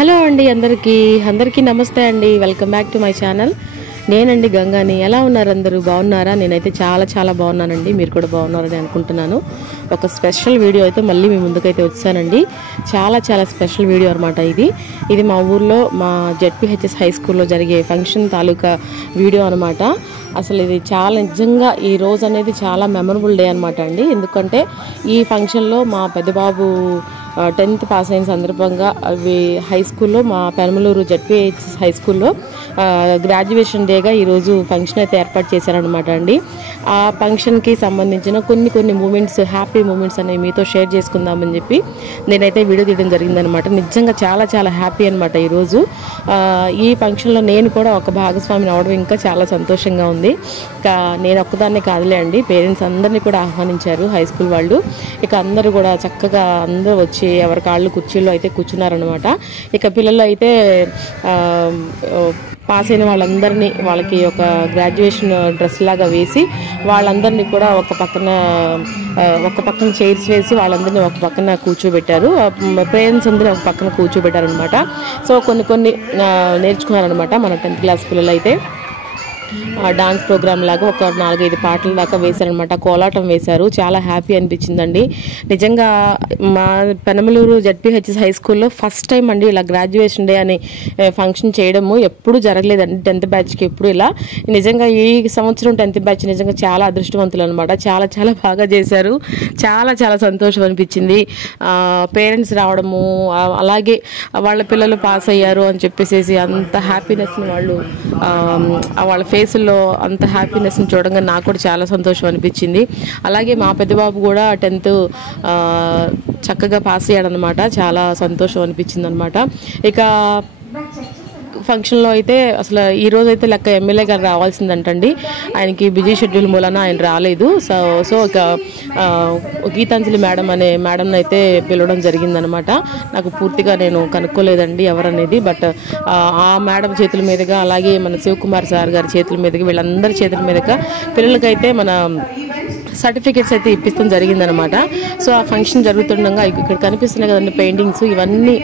Hello అండి అందరికీ నమస్తే అండి. Welcome back to my channel. నేనండి గంగాని. ఎలా ఉన్నారు అందరూ? బాగున్నారా? నేనైతే చాలా బాగున్నానండి. మీరు కూడా బాగున్నారని అనుకుంటున్నాను. ఒక స్పెషల్ వీడియో అయితే మళ్ళీ మీ ముందుకైతే వచ్చానండి. చాలా స్పెషల్ వీడియో అనమాట ఇది మా ఊర్లో మా జెడ్పీహెచ్ఎస్ హై స్కూల్లో జరిగే ఫంక్షన్ తాలూకా వీడియో అనమాట. అసలు ఇది చాలా నిజంగా ఈ రోజు అనేది చాలా మెమరబుల్ డే అనమాట అండి. ఎందుకంటే ఈ ఫంక్షన్లో మా పెద్దబాబు 10th పాస్ అయిన సందర్భంగా అవి హై స్కూల్లో మా పెనమలూరు జెడ్పీహెచ్ఎస్ హై స్కూల్లో గ్రాడ్యుయేషన్ డేగా ఈరోజు ఫంక్షన్ అయితే ఏర్పాటు చేశారనమాట అండి. ఆ ఫంక్షన్కి సంబంధించిన కొన్ని మూమెంట్స్, హ్యాపీ మూమెంట్స్ అనేవి మీతో షేర్ చేసుకుందామని చెప్పి నేనైతే వీడియో తీయడం జరిగిందనమాట. నిజంగా చాలా హ్యాపీ అనమాట ఈరోజు. ఈ ఫంక్షన్లో నేను కూడా ఒక భాగస్వామిని అవడం ఇంకా చాలా సంతోషంగా ఉంది. ఇక నేను ఒక్కదాన్నే కాదులే అండి, పేరెంట్స్ అందరినీ కూడా ఆహ్వానించారు హై స్కూల్ వాళ్ళు. ఇక అందరూ కూడా చక్కగా అందరూ వచ్చి ఎవరి కాళ్ళు కుర్చీల్లో అయితే కూర్చున్నారనమాట. ఇక పిల్లలు అయితే పాస్ అయిన వాళ్ళందరినీ వాళ్ళకి ఒక గ్రాడ్యుయేషన్ డ్రెస్ లాగా వేసి వాళ్ళందరినీ కూడా ఒక పక్కన చైర్స్ వేసి వాళ్ళందరినీ ఒక పక్కన కూర్చోబెట్టారు. పేరెంట్స్ అందరూ ఒక పక్కన కూర్చోబెట్టారు అనమాట. సో కొన్ని నేర్చుకున్నారనమాట మన 10th క్లాస్ పిల్లలు అయితే. డాన్స్ ప్రోగ్రామ్ లాగా ఒక 4-5 పాటల దాకా వేశారనమాట. కోలాటం వేశారు. చాలా హ్యాపీ అనిపించిందండి నిజంగా. మా పెనమలూరు జెడ్పీహెచ్ఎస్ హై స్కూల్లో ఫస్ట్ టైం అండి ఇలా గ్రాడ్యుయేషన్ డే అని ఫంక్షన్ చేయడము. ఎప్పుడు జరగలేదండి 10th బ్యాచ్కి ఎప్పుడు ఇలా. నిజంగా ఈ సంవత్సరం 10th బ్యాచ్ నిజంగా చాలా అదృష్టవంతులు అనమాట. చాలా బాగా చేశారు. చాలా సంతోషం అనిపించింది. పేరెంట్స్ రావడము, అలాగే వాళ్ళ పిల్లలు పాస్ అయ్యారు అని చెప్పేసి అంత హ్యాపీనెస్ని వాళ్ళు వాళ్ళ ఫేసుల్లో అంత హ్యాపీనెస్ని చూడగా నాకు కూడా చాలా సంతోషం అనిపించింది. అలాగే మా పెద్దబాబు కూడా 10th చక్కగా పాస్ అయ్యాడనమాట. చాలా సంతోషం అనిపించింది అనమాట. ఇక ఫంక్షన్లో అయితే అసలు ఈరోజు అయితే లెక్క ఎమ్మెల్యే గారు రావాల్సిందంటండి. ఆయనకి బిజీ షెడ్యూల్ మూలన ఆయన రాలేదు. సో ఇక గీతాంజలి మేడం అనే మేడం అయితే పిలవడం జరిగిందనమాట. నాకు పూర్తిగా నేను కనుక్కోలేదండి ఎవరనేది. బట్ ఆ మేడం చేతుల మీదుగా, అలాగే మన శివకుమార్ సార్ గారి చేతుల మీదుగా, వీళ్ళందరి చేతుల మీదుగా పిల్లలకైతే మన సర్టిఫికేట్స్ అయితే ఇప్పిస్తాం జరిగిందనమాట. సో ఆ ఫంక్షన్ జరుగుతుండగా ఇక్కడ కనిపిస్తున్నాయి కదండి పెయింటింగ్స్, ఇవన్నీ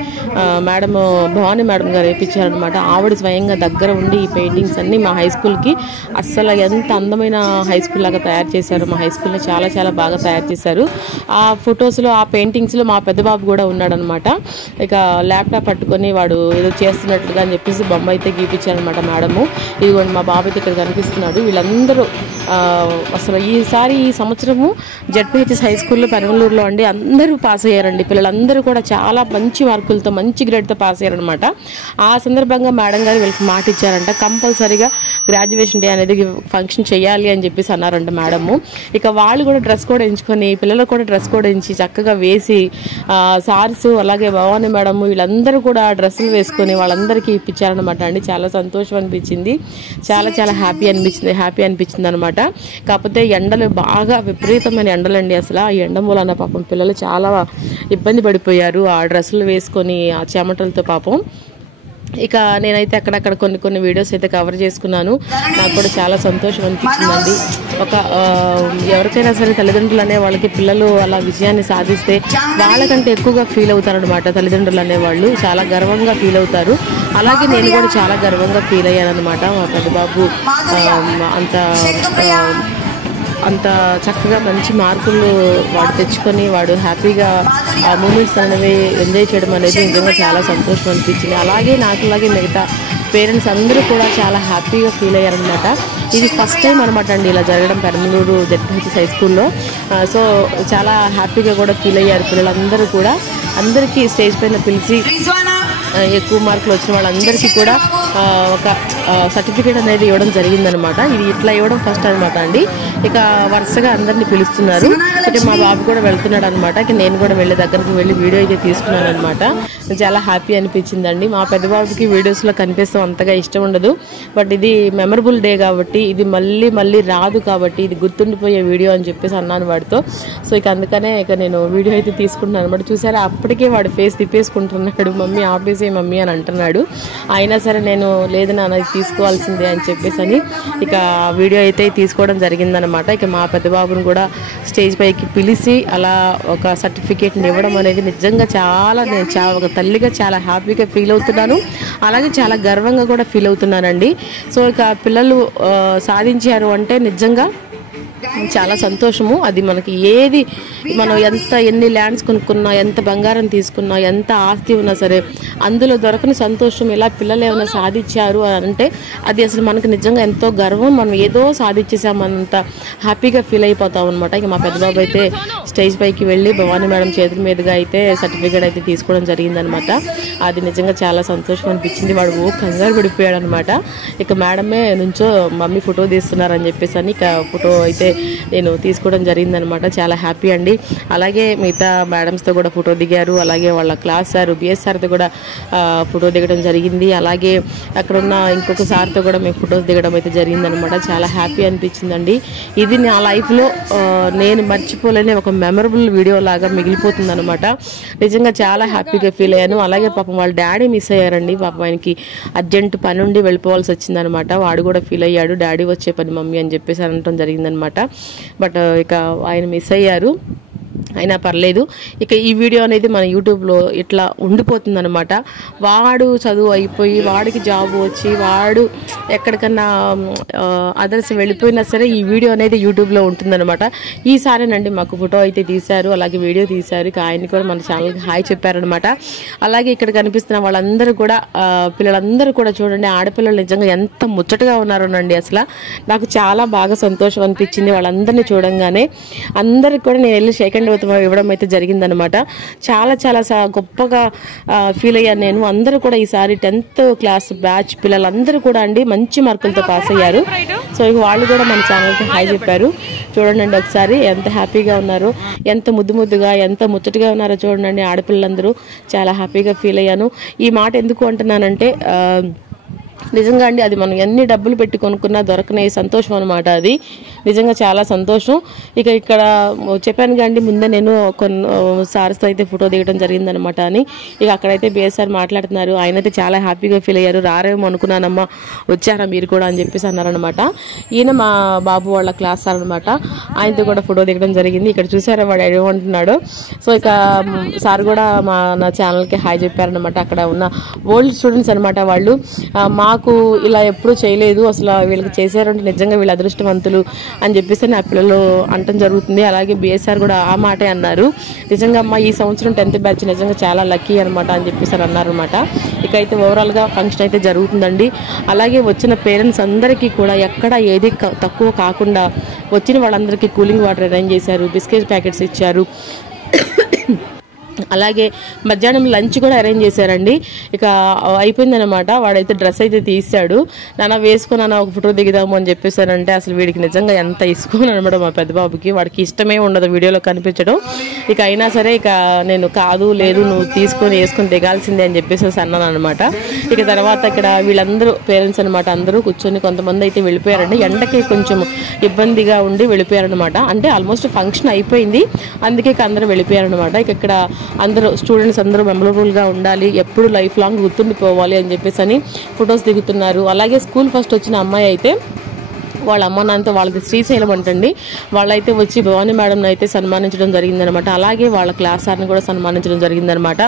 మేడం భవానీ మేడం గారు వేయించారనమాట. ఆవిడ స్వయంగా దగ్గర ఉండి ఈ పెయింటింగ్స్ అన్నీ మా హై స్కూల్కి అస్సలు ఎంత అందమైన హై స్కూల్ లాగా తయారు చేశారు. మా హై స్కూల్ని చాలా బాగా తయారు చేశారు. ఆ ఫొటోస్లో, ఆ పెయింటింగ్స్లో మా పెద్దబాబు కూడా ఉన్నాడనమాట. ఇక ల్యాప్టాప్ పట్టుకొని వాడు ఏదో చేస్తున్నట్లుగా అని చెప్పేసి బొమ్మ అయితే గీపించారనమాట మేడము. ఇదిగోండి మా బాబు అయితే ఇక్కడ కనిపిస్తున్నాడు. వీళ్ళందరూ అసలు ఈ సంవత్సరము జెడ్పీహెచ్ఎస్ హై స్కూల్లో పెనమలూరులో అండి అందరూ పాస్ అయ్యారండి. పిల్లలందరూ కూడా చాలా మంచి మార్కులతో, మంచి గ్రేడ్తో పాస్ అయ్యారనమాట. ఆ సందర్భంగా మేడం గారు వీళ్ళకి మాట ఇచ్చారంట, కంపల్సరీగా గ్రాడ్యుయేషన్ డే అనేది ఫంక్షన్ చేయాలి అని చెప్పేసి అన్నారంట మేడము. ఇక వాళ్ళు కూడా డ్రెస్ కోడ్ ఎంచుకొని, పిల్లలు కూడా డ్రెస్ కోడ్ ఎంచి చక్కగా వేసి సార్స్ అలాగే భవానీ మేడం వీళ్ళందరూ కూడా డ్రెస్సులు వేసుకొని వాళ్ళందరికీ ఇప్పించారనమాట అండి. చాలా సంతోషం అనిపించింది. చాలా హ్యాపీ అనిపించింది అనమాట. కాకపోతే ఎండలు బాగా విపరీతమైన ఎండలండి. అసలు ఆ ఎండ మూలన పాపం పిల్లలు చాలా ఇబ్బంది పడిపోయారు ఆ డ్రెస్సులు వేసుకొని ఆ చెమటలతో పాపం. ఇక నేనైతే అక్కడక్కడ కొన్ని వీడియోస్ అయితే కవర్ చేసుకున్నాను. నాకు కూడా చాలా సంతోషం అనిపించిందండి. ఎవరికైనా సరే తల్లిదండ్రులు అనే వాళ్ళకి పిల్లలు అలా విజయాన్ని సాధిస్తే వాళ్ళకంటే ఎక్కువగా ఫీల్ అవుతారు అనమాట. తల్లిదండ్రులు అనేవాళ్ళు చాలా గర్వంగా ఫీల్ అవుతారు. అలాగే నేను కూడా చాలా గర్వంగా ఫీల్ అయ్యాను అనమాట. మా పెద్దబాబు అంత చక్కగా మంచి మార్కులు వాడు తెచ్చుకొని వాడు హ్యాపీగా ఆ మూమెంట్స్ అనేవి ఎంజాయ్ చేయడం అనేది నిజంగా చాలా సంతోషం అనిపించింది. అలాగే మిగతా పేరెంట్స్ అందరూ కూడా చాలా హ్యాపీగా ఫీల్ అయ్యారనమాట. ఇది ఫస్ట్ టైం అనమాట అండి ఇలా జరగడం పెనమలూరు జెడ్పీహెచ్ఎస్ హై స్కూల్లో. సో చాలా హ్యాపీగా కూడా ఫీల్ అయ్యారు పిల్లలందరూ కూడా. అందరికీ స్టేజ్ పైన పిలిచి ఎక్కువ మార్కులు వచ్చిన వాళ్ళందరికీ కూడా ఒక సర్టిఫికేట్ అనేది ఇవ్వడం జరిగిందనమాట. ఇది ఇట్లా ఇవ్వడం ఫస్ట్ అనమాట అండి. ఇక వరుసగా అందరినీ పిలుస్తున్నారు. అయితే మా బాబు కూడా వెళ్తున్నాడు అనమాట. నేను కూడా దగ్గరికి వెళ్ళి వీడియో అయితే తీసుకున్నాను అనమాట. చాలా హ్యాపీ అనిపించిందండి. మా పెద్ద బాబుకి వీడియోస్లో కనిపిస్తాం అంతగా ఇష్టం ఉండదు. బట్ ఇది మెమరబుల్ డే కాబట్టి, ఇది మళ్ళీ రాదు కాబట్టి ఇది గుర్తుండిపోయే వీడియో అని చెప్పేసి అన్నాను వాడితో. సో అందుకనే నేను వీడియో అయితే తీసుకుంటున్నాను అనమాట. చూసారా, అప్పటికే వాడు ఫేస్ తిప్పేసుకుంటున్నాడు, మమ్మీ ఆపేసి తీసే మమ్మీ అని అంటున్నాడు. అయినా సరే నేను లేదు నాన్న తీసుకోవాల్సిందే అని చెప్పేసి అని ఇక వీడియో అయితే తీసుకోవడం జరిగిందనమాట. ఇక మా పెద్ద బాబుని కూడా స్టేజ్ పైకి పిలిచి అలా ఒక సర్టిఫికేట్ని ఇవ్వడం అనేది నిజంగా నేను ఒక తల్లిగా చాలా హ్యాపీగా ఫీల్ అవుతున్నాను. అలాగే చాలా గర్వంగా కూడా ఫీల్ అవుతున్నానండి. సో ఇక పిల్లలు సాధించారు అంటే నిజంగా చాలా సంతోషము. అది మనకి ఏది మనం ఎన్ని ల్యాండ్స్ కొనుక్కున్నా, ఎంత బంగారం తీసుకున్నా, ఎంత ఆస్తి ఉన్నా సరే అందులో దొరకని సంతోషం ఇలా పిల్లలు ఏమైనా సాధించారు అని అంటే అది అసలు మనకు నిజంగా ఎంతో గర్వం. మనం ఏదో సాధించేసామన్నంత హ్యాపీగా ఫీల్ అయిపోతాం అనమాట. ఇక మా పెద్ద బాబు అయితే స్టేజ్ పైకి వెళ్ళి భవానీ మేడం చేతుల మీదుగా అయితే సర్టిఫికేట్ అయితే తీసుకోవడం జరిగిందనమాట. అది నిజంగా చాలా సంతోషం అనిపించింది. వాడు కంగారు పడిపోయాడు అనమాట. ఇక మేడమే నుంచో మమ్మీ ఫోటో తీస్తున్నారని చెప్పేసి అని ఇక ఫోటో అయితే నేను తీసుకోవడం జరిగిందనమాట. చాలా హ్యాపీ అండి. అలాగే మిగతా మేడమ్స్తో కూడా ఫోటో దిగారు. అలాగే వాళ్ళ క్లాస్ సార్ బిఎస్ సార్తో కూడా ఫోటో దిగడం జరిగింది. అలాగే అక్కడ ఉన్న ఇంకొక సార్తో కూడా మేము ఫొటోస్ దిగడం అయితే జరిగిందనమాట. చాలా హ్యాపీ అనిపించిందండి. ఇది నా లైఫ్లో నేను మర్చిపోలేని ఒక మెమరబుల్ వీడియో లాగా మిగిలిపోతుంది అనమాట. నిజంగా చాలా హ్యాపీగా ఫీల్ అయ్యాను. అలాగే పాపం వాళ్ళ డాడీ మిస్ అయ్యారండి. పాపం ఆయనకి అర్జెంట్ పని ఉండి వెళ్ళిపోవాల్సి వచ్చిందనమాట. వాడు కూడా ఫీల్ అయ్యాడు, డాడీ వచ్చే పని మమ్మీ అని చెప్పేసి అనటం జరిగిందనమాట. బట్ ఇక ఆయన మిస్ అయ్యారు. అయినా పర్లేదు. ఇక ఈ వీడియో అనేది మన యూట్యూబ్లో ఇట్లా ఉండిపోతుంది అనమాట. వాడు చదువు అయిపోయి వాడికి జాబ్ వచ్చి వాడు ఎక్కడికన్నా అదర్స్ వెళ్ళిపోయినా సరే ఈ వీడియో అనేది యూట్యూబ్లో ఉంటుందన్నమాట. ఈసారేనండి మాకు ఫోటో అయితే తీశారు, అలాగే వీడియో తీశారు. ఇక ఆయన్ని కూడా మన ఛానల్కి హాయ్ చెప్పారనమాట. అలాగే ఇక్కడ కనిపిస్తున్న వాళ్ళందరూ కూడా పిల్లలందరూ కూడా చూడండి, ఆడపిల్లలు నిజంగా ఎంత ముచ్చటగా ఉన్నారోనండి. అసలు నాకు చాలా బాగా సంతోషం అనిపించింది వాళ్ళందరినీ చూడంగానే. అందరికి కూడా నేను వెళ్ళి షేక్ హ్యాండ్ ఇవ్వడం అయితే జరిగిందనమాట. చాలా చాలా గొప్పగా ఫీల్ అయ్యాను నేను. అందరూ కూడా ఈసారి 10th క్లాస్ బ్యాచ్ పిల్లలందరూ కూడా అండి మంచి మార్కులతో పాస్ అయ్యారు. సో వాళ్ళు కూడా మన ఛానల్కి హాయ్ చెప్పారు. చూడండి ఒకసారి ఎంత హ్యాపీగా ఉన్నారు, ఎంత ముద్దుగా ఎంత ముచ్చటగా ఉన్నారో చూడండి ఆడపిల్లలందరూ. చాలా హ్యాపీగా ఫీల్ అయ్యాను. ఈ మాట ఎందుకు అంటున్నానంటే నిజంగా అండి అది మనం ఎన్ని డబ్బులు పెట్టి కొనుక్కున్నా దొరకనే సంతోషం అనమాట. అది నిజంగా చాలా సంతోషం. ఇక ఇక్కడ చెప్పాను కండి ముందే నేను కొన్ని సార్స్తో అయితే ఫోటో దిగడం జరిగిందనమాట అని. ఇక అక్కడైతే బిఎస్ఆర్ మాట్లాడుతున్నారు. ఆయన అయితే చాలా హ్యాపీగా ఫీల్ అయ్యారు. రారేమో అనుకున్నానమ్మా, వచ్చారా మీరు కూడా అని చెప్పేసి అన్నారనమాట. ఈయన మా బాబు వాళ్ళ క్లాస్ సార్ అనమాట. ఆయనతో కూడా ఫోటో దిగడం జరిగింది. ఇక్కడ చూసారా వాడు ఏమంటున్నాడు. సో ఇక సార్ కూడా నా ఛానల్కి హాయ్ చెప్పారనమాట. అక్కడ ఉన్న ఓల్డ్ స్టూడెంట్స్ అనమాట. వాళ్ళు మాకు ఇలా ఎప్పుడూ చేయలేదు, అసలు వీళ్ళకి చేశారంటే నిజంగా వీళ్ళు అదృష్టవంతులు అని చెప్పేసి నా పిల్లలు అనటం జరుగుతుంది. అలాగే బిఎస్ఆర్ కూడా ఆ మాటే అన్నారు. నిజంగా అమ్మ ఈ సంవత్సరం 10th బ్యాచ్ నిజంగా చాలా లక్కీ అనమాట అని చెప్పేసి అన్నారనమాట. ఇకైతే ఓవరాల్గా ఫంక్షన్ అయితే జరుగుతుందండి. అలాగే వచ్చిన పేరెంట్స్ అందరికీ కూడా ఎక్కడ ఏది తక్కువ కాకుండా వచ్చిన వాళ్ళందరికీ కూలింగ్ వాటర్ అరేంజ్ చేశారు, బిస్కెట్ ప్యాకెట్స్ ఇచ్చారు. అలాగే మధ్యాహ్నం లంచ్ కూడా అరేంజ్ చేశారండి. ఇక అయిపోయిందనమాట. వాడైతే డ్రెస్ అయితే తీసాడు. నాన్న వేసుకున్నాను ఒక ఫోటో దిగుదాము అని చెప్పేసానంటే అసలు వీడికి నిజంగా ఎంత ఇసుకోను అనమాట. మా పెద్ద బాబుకి వాడికి ఇష్టమే ఉండదు వీడియోలో కనిపించడం. ఇక అయినా సరే ఇక నేను కాదు లేదు నువ్వు వేసుకొని దిగాల్సిందే అని చెప్పేసి అన్నాను అనమాట. ఇక తర్వాత ఇక్కడ వీళ్ళందరూ పేరెంట్స్ అనమాట అందరూ కూర్చొని కొంతమంది అయితే వెళ్ళిపోయారండి. ఎండకి కొంచెం ఇబ్బందిగా ఉండి వెళ్ళిపోయారనమాట. అంటే ఆల్మోస్ట్ ఫంక్షన్ అయిపోయింది, అందుకే అందరూ వెళ్ళిపోయారనమాట. ఇక ఇక్కడ అందరూ స్టూడెంట్స్ అందరూ మెమరబుల్గా ఉండాలి, ఎప్పుడు లైఫ్ లాంగ్ గుర్తుండిపోవాలి అని చెప్పేసి అని ఫొటోస్ దిగుతున్నారు. అలాగే స్కూల్ ఫస్ట్ వచ్చిన అమ్మాయి అయితే వాళ్ళ అమ్మ నాన్నతో వాళ్ళది శ్రీశైలం అంటండి. వాళ్ళైతే వచ్చి భవానీ మేడంని అయితే సన్మానించడం జరిగిందనమాట. అలాగే వాళ్ళ క్లాస్ సార్ని కూడా సన్మానించడం జరిగిందనమాట.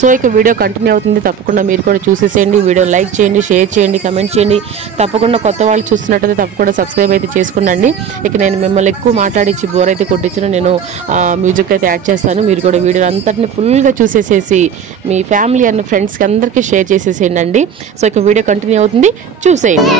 సో ఇక వీడియో కంటిన్యూ అవుతుంది. తప్పకుండా మీరు కూడా చూసేసేయండి. వీడియో లైక్ చేయండి, షేర్ చేయండి, కమెంట్ చేయండి. తప్పకుండా కొత్త వాళ్ళు చూస్తున్నట్టయితే తప్పకుండా సబ్స్క్రైబ్ అయితే చేసుకునండి. ఇక నేను మిమ్మల్ని ఎక్కువ మాట్లాడించి బోర్ అయితే కొట్టించిన నేను మ్యూజిక్ అయితే యాడ్ చేస్తాను. మీరు కూడా వీడియో అంతటిని ఫుల్గా చూసేసేసి మీ ఫ్యామిలీ అండ్ ఫ్రెండ్స్కి అందరికీ షేర్ చేసేసేయండి అండి. సో ఇక వీడియో కంటిన్యూ అవుతుంది, చూసేయండి.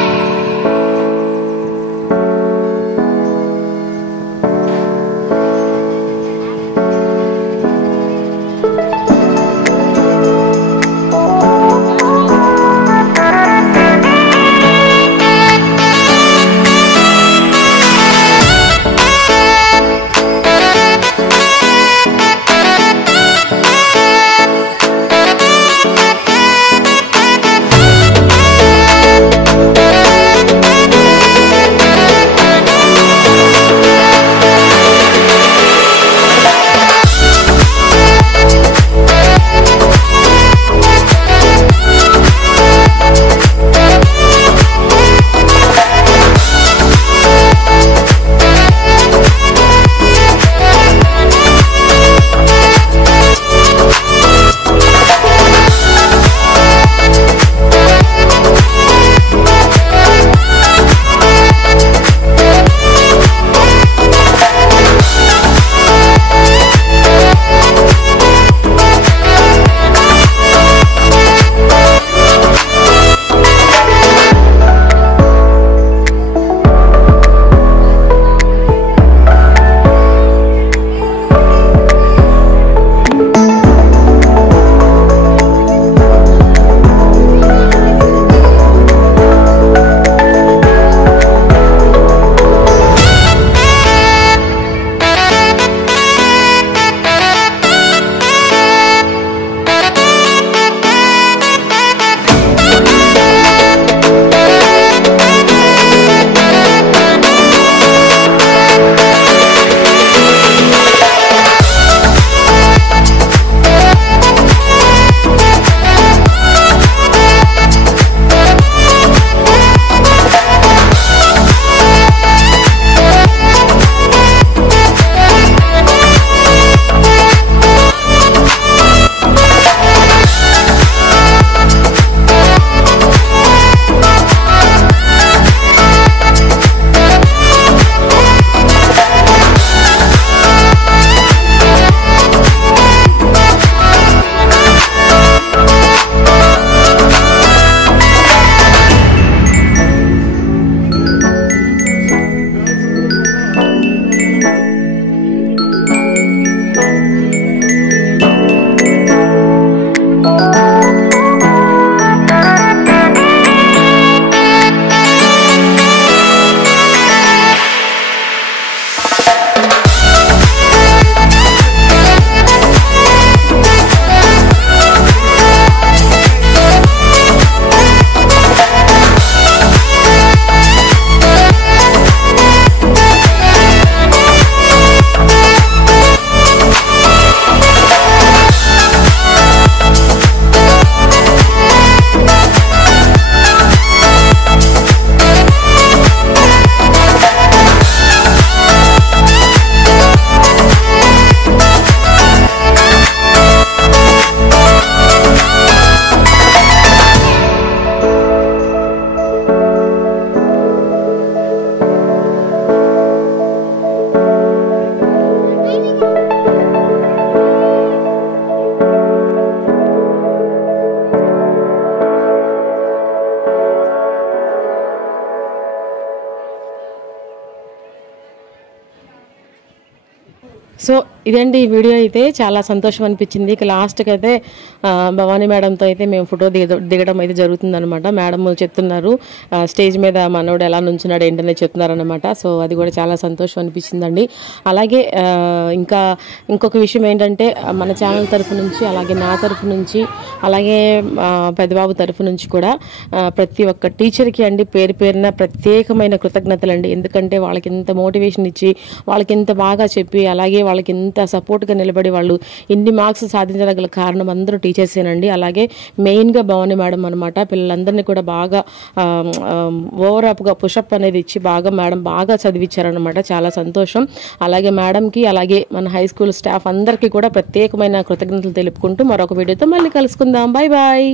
సో ఇదండి ఈ వీడియో అయితే చాలా సంతోషం అనిపించింది. ఇక లాస్ట్కి అయితే భవానీ మేడంతో అయితే మేము ఫోటో దిగడం అయితే జరుగుతుందనమాట. మేడం చెప్తున్నారు స్టేజ్ మీద మనోడు ఎలా నుంచున్నాడు ఏంటనే చెప్తున్నారనమాట. సో అది కూడా చాలా సంతోషం అనిపించిందండి. అలాగే ఇంకొక విషయం ఏంటంటే మన ఛానల్ తరఫు నుంచి, అలాగే నా తరఫు నుంచి, అలాగే పెద్దబాబు తరఫు నుంచి కూడా ప్రతి ఒక్క టీచర్కి అండి పేరు పేరున ప్రత్యేకమైన కృతజ్ఞతలు అండి. ఎందుకంటే వాళ్ళకి ఎంత మోటివేషన్ ఇచ్చి, వాళ్ళకి ఎంత బాగా చెప్పి, అలాగే వాళ్ళకి ఎంత సపోర్ట్గా నిలబడి వాళ్ళు ఇన్ని మార్క్స్ సాధించగల కారణం అందరూ టీచర్సేనండి. అలాగే మెయిన్గా భవానీ మేడం అనమాట. పిల్లలందరినీ కూడా బాగా ఓవరాప్గా పుషప్ అనేది ఇచ్చి మేడం బాగా చదివించారనమాట. చాలా సంతోషం. అలాగే మేడంకి, అలాగే మన హై స్కూల్ స్టాఫ్ అందరికీ కూడా ప్రత్యేకమైన కృతజ్ఞతలు తెలుపుకుంటూ మరొక వీడియోతో మళ్ళీ కలుసుకుందాం. Bye bye.